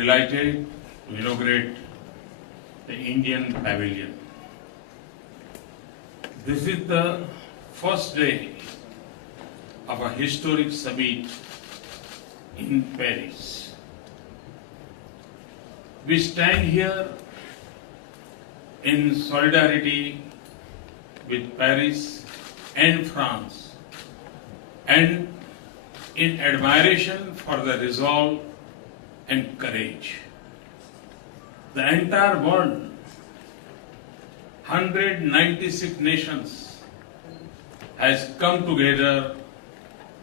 delighted to inaugurate the Indian Pavilion. This is the first day of a historic summit in Paris. We stand here in solidarity with Paris and France and in admiration for the resolve and courage. The entire world, 196 nations, has come together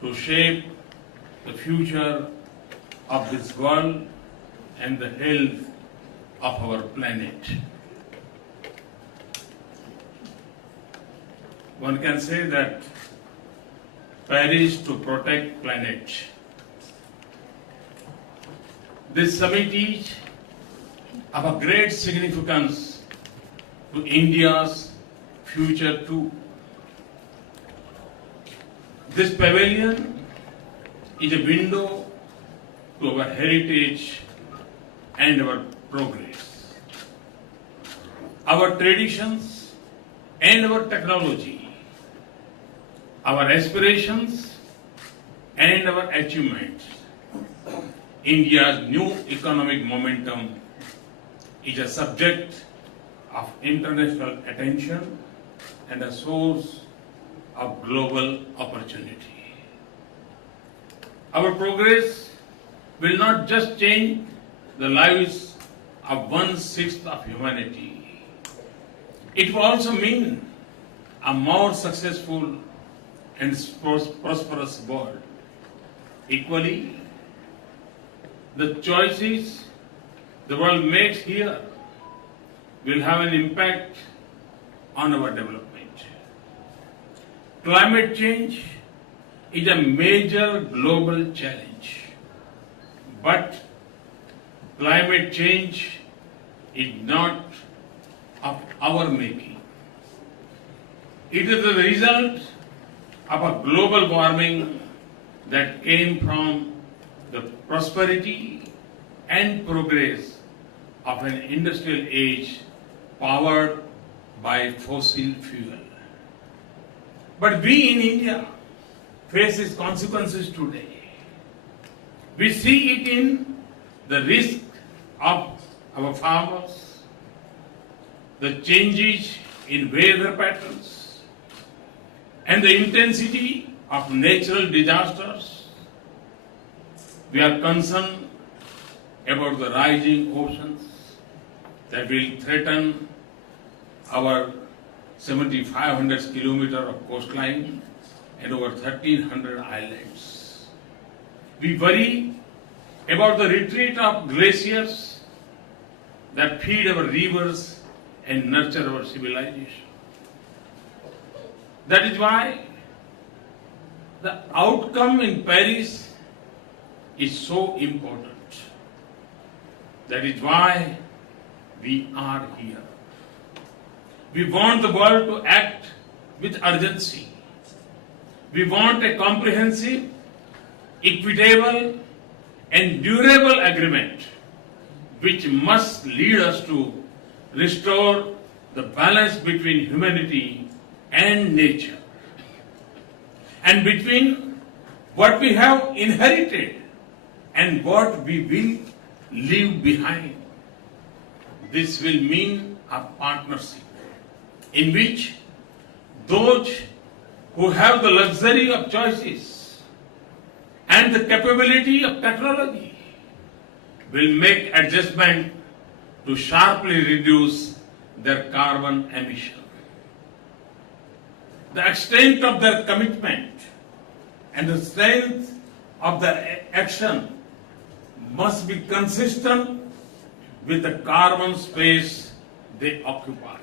to shape the future of this world and the health of our planet. One can say that Paris to protect planet. This summit is of a great significance to India's future too. This pavilion is a window to our heritage and our progress, our traditions and our technology, our aspirations and our achievements. India's new economic momentum is a subject of international attention and a source of global opportunity. Our progress will not just change the lives of 1/6 of humanity. It will also mean a more successful and prosperous world. Equally, the choices the world makes here will have an impact on our development. Climate change is a major global challenge, but climate change is not of our making. It is the result of a global warming that came from the prosperity and progress of an industrial age powered by fossil fuel. But we in India face its consequences today. We see it in the risk of our farmers, the changes in weather patterns, and the intensity of natural disasters. We are concerned about the rising oceans that will threaten our 7,500 kilometers of coastline and over 1,300 islands. We worry about the retreat of glaciers that feed our rivers and nurture our civilization. That is why the outcome in Paris is so important. That is why we are here. We want the world to act with urgency. We want a comprehensive, equitable, and durable agreement which must lead us to restore the balance between humanity and nature and between what we have inherited and what we will leave behind. This will mean a partnership in which those who have the luxury of choices and the capability of technology will make adjustment to sharply reduce their carbon emission. The extent of their commitment and the strength of their action must be consistent with the carbon space they occupy.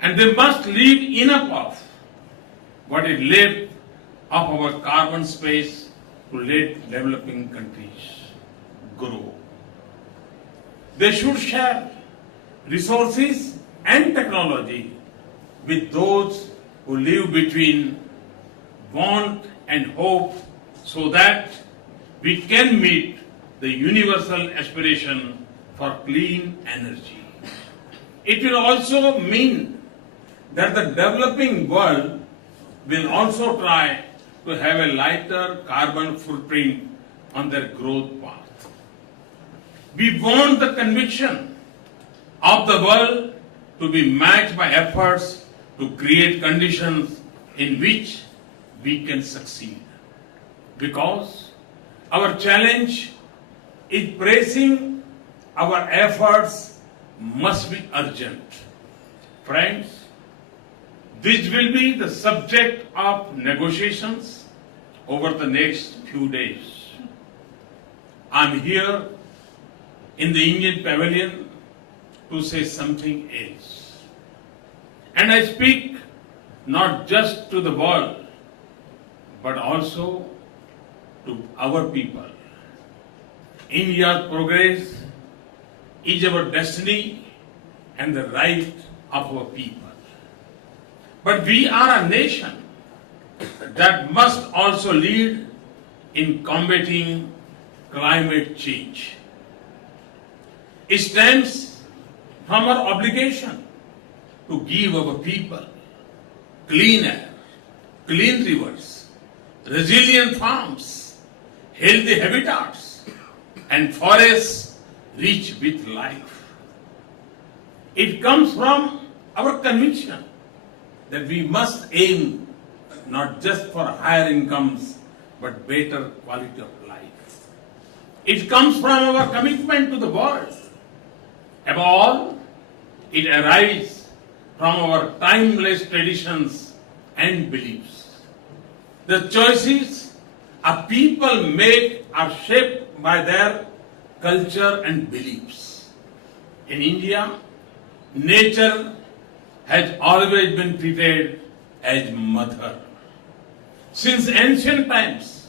And they must leave enough of what is left of our carbon space to let developing countries grow. They should share resources and technology with those who live between want and hope so that we can meet the universal aspiration for clean energy. It will also mean that the developing world will also try to have a lighter carbon footprint on their growth path. We want the conviction of the world to be matched by efforts to create conditions in which we can succeed. Because our challenge is pressing, our efforts must be urgent. Friends, this will be the subject of negotiations over the next few days. I'm here in the Indian Pavilion to say something else. And I speak not just to the world, but also to our people. India's progress is our destiny and the right of our people. But we are a nation that must also lead in combating climate change. It stems from our obligation to give our people clean air, clean rivers, resilient farms, healthy habitats, and forests rich with life. It comes from our conviction that we must aim not just for higher incomes, but better quality of life. It comes from our commitment to the world. Above all, it arises from our timeless traditions and beliefs. The choices a people make are shaped by their culture and beliefs. In India, nature has always been treated as mother. Since ancient times,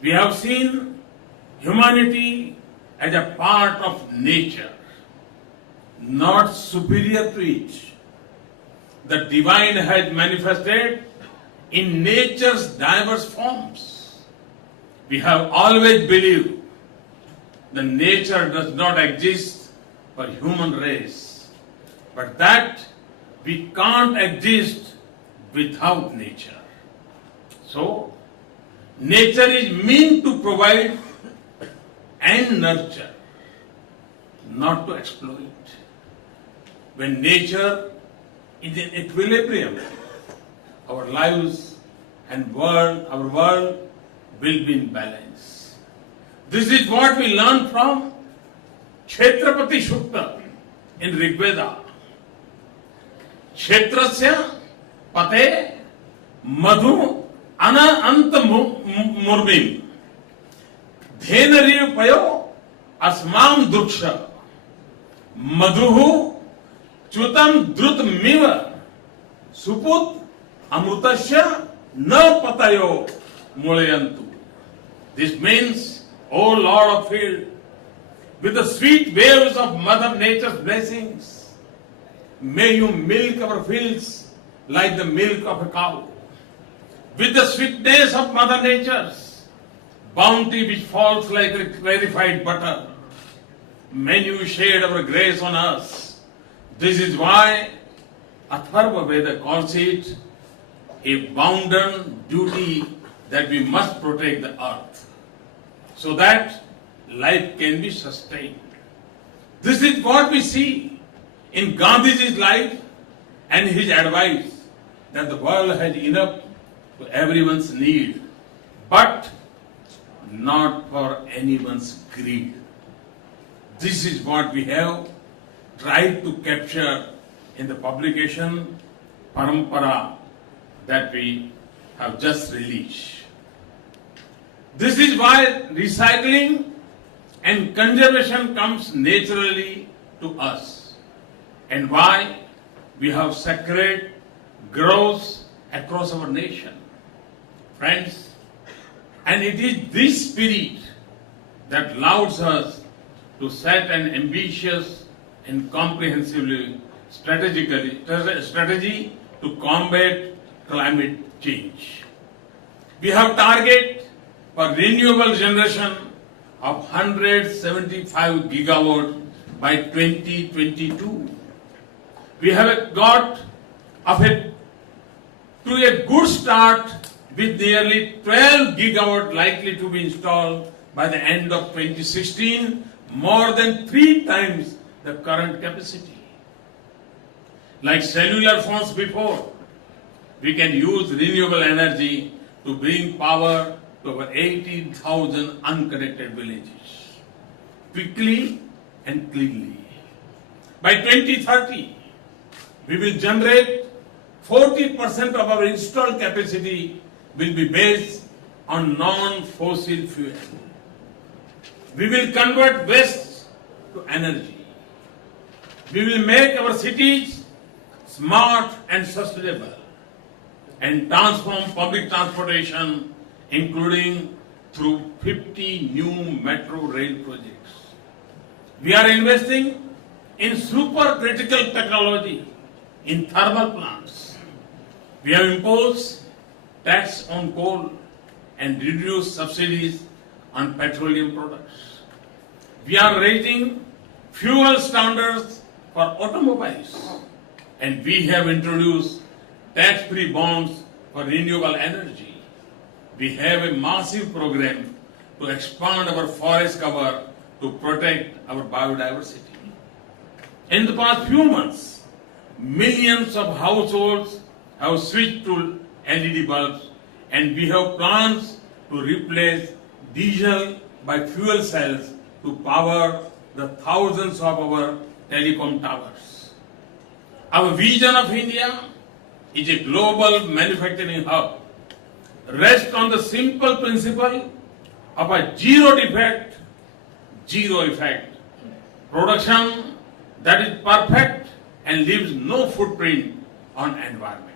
we have seen humanity as a part of nature, not superior to it. The divine has manifested in nature's diverse forms. We have always believed the nature does not exist for human race, but that we can't exist without nature. So, nature is meant to provide and nurture, not to exploit. When nature is in equilibrium, our lives and our world will be in balance. This is what we learn from Kshetrapati Sukta in Rig Veda. Kshetrasya pate madhu ant murmim dhenari payo asmam druksha madhuhu chutam drutmiva suput amrutasya na patayo mulayantu. This means, O Lord of field, with the sweet waves of Mother Nature's blessings, may you milk our fields like the milk of a cow. With the sweetness of Mother Nature's bounty which falls like clarified butter, may you shed our grace on us. This is why Atharva Veda calls it a bounden duty that we must protect the earth so that life can be sustained. This is what we see in Gandhiji's life and his advice that the world has enough to everyone's need, but not for anyone's greed. This is what we have tried to capture in the publication Parampara that we have just released. This is why recycling and conservation comes naturally to us, and why we have sacred groves across our nation. Friends, and it is this spirit that allows us to set an ambitious and comprehensively strategy to combat climate change. We have target for renewable generation of 175 gigawatt by 2022. We have got to a good start with nearly 12 gigawatt likely to be installed by the end of 2016, more than 3 times the current capacity. Like cellular phones before, we can use renewable energy to bring power to over 18,000 unconnected villages, quickly and cleanly. By 2030, we will generate 40% of our installed capacity will be based on non-fossil fuel. We will convert waste to energy. We will make our cities smart and sustainable and transform public transportation, including through 50 new metro rail projects. We are investing in supercritical technology in thermal plants. We have imposed tax on coal and reduced subsidies on petroleum products. We are raising fuel standards for automobiles, and we have introduced tax-free bonds for renewable energy. We have a massive program to expand our forest cover to protect our biodiversity. In the past few months, millions of households have switched to LED bulbs, and we have plans to replace diesel by fuel cells to power the thousands of our telecom towers. Our vision of India is a global manufacturing hub, rests on the simple principle of a zero defect, zero effect production that is perfect and leaves no footprint on environment.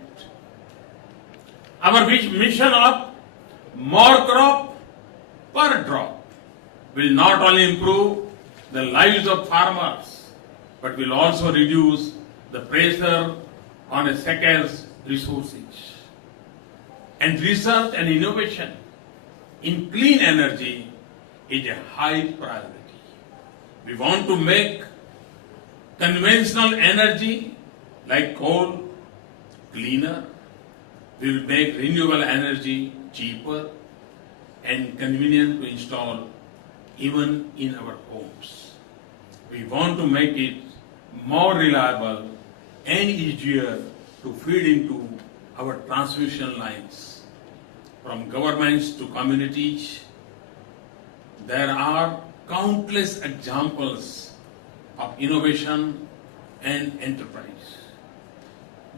Our mission of more crop per drop will not only improve the lives of farmers, but will also reduce the pressure on a scarce resources. And research and innovation in clean energy is a high priority. We want to make conventional energy like coal cleaner. We will make renewable energy cheaper and convenient to install even in our homes. We want to make it more reliable and easier to feed into our transmission lines. From governments to communities, there are countless examples of innovation and enterprise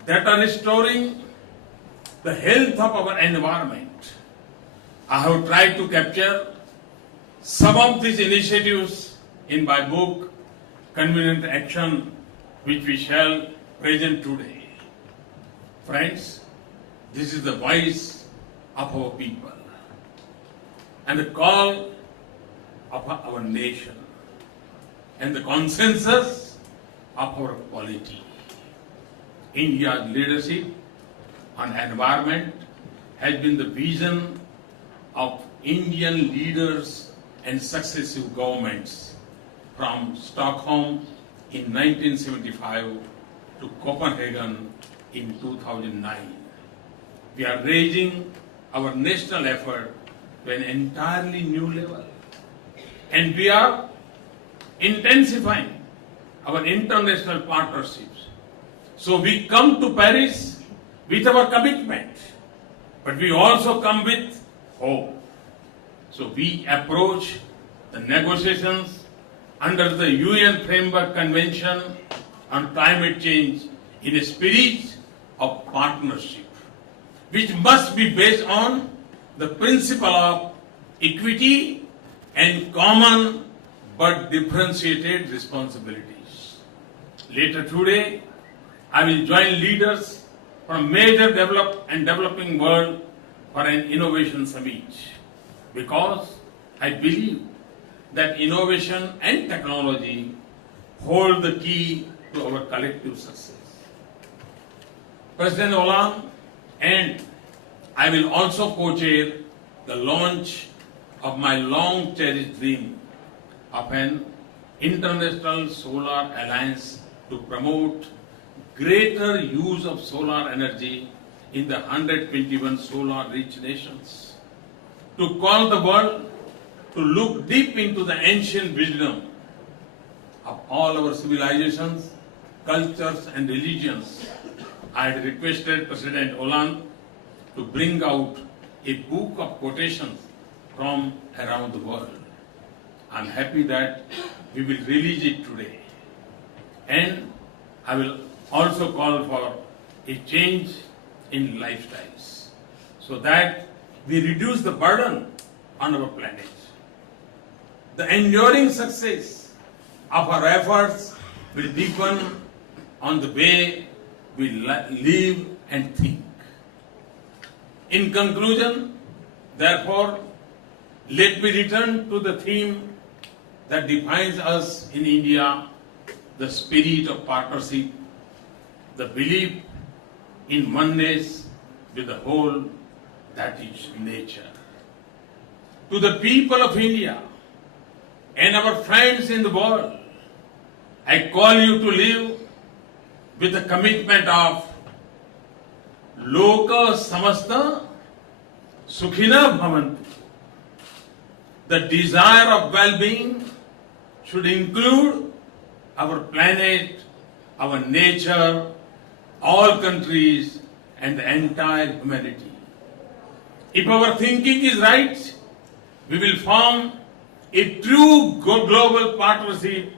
that are restoring the health of our environment. I have tried to capture some of these initiatives in my book, Convenient Action, which we shall present today. Friends, this is the voice of our people and the call of our nation and the consensus of our polity. India's leadership on environment has been the vision of Indian leaders and successive governments from Stockholm in 1975 to Copenhagen in 2009. We are raising our national effort to an entirely new level. And we are intensifying our international partnerships. So we come to Paris with our commitment, but we also come with hope. So we approach the negotiations under the UN Framework Convention on Climate Change in a spirit of partnership, which must be based on the principle of equity and common but differentiated responsibilities. Later today, I will join leaders from major developing world for an innovation summit, because I believe that innovation and technology hold the key to our collective success. President Hollande and I will also co-chair the launch of my long cherished dream of an international solar alliance to promote greater use of solar energy in the 121 solar rich nations, to call the world to look deep into the ancient wisdom of all our civilizations, cultures and religions. I had requested President Hollande to bring out a book of quotations from around the world. I am happy that we will release it today. And I will also call for a change in lifestyles so that we reduce the burden on our planet. The enduring success of our efforts will depend on the way we live and think. In conclusion, therefore, let me return to the theme that defines us in India, the spirit of partnership, the belief in oneness with the whole, that is nature. To the people of India and our friends in the world, I call you to live with the commitment of Loka Samasta Sukhina Bhavantu. The desire of well-being should include our planet, our nature, all countries, and the entire humanity. If our thinking is right, we will form a true global partnership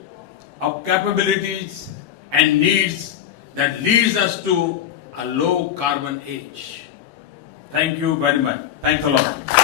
of capabilities and needs that leads us to a low carbon age. Thank you very much. Thanks a lot.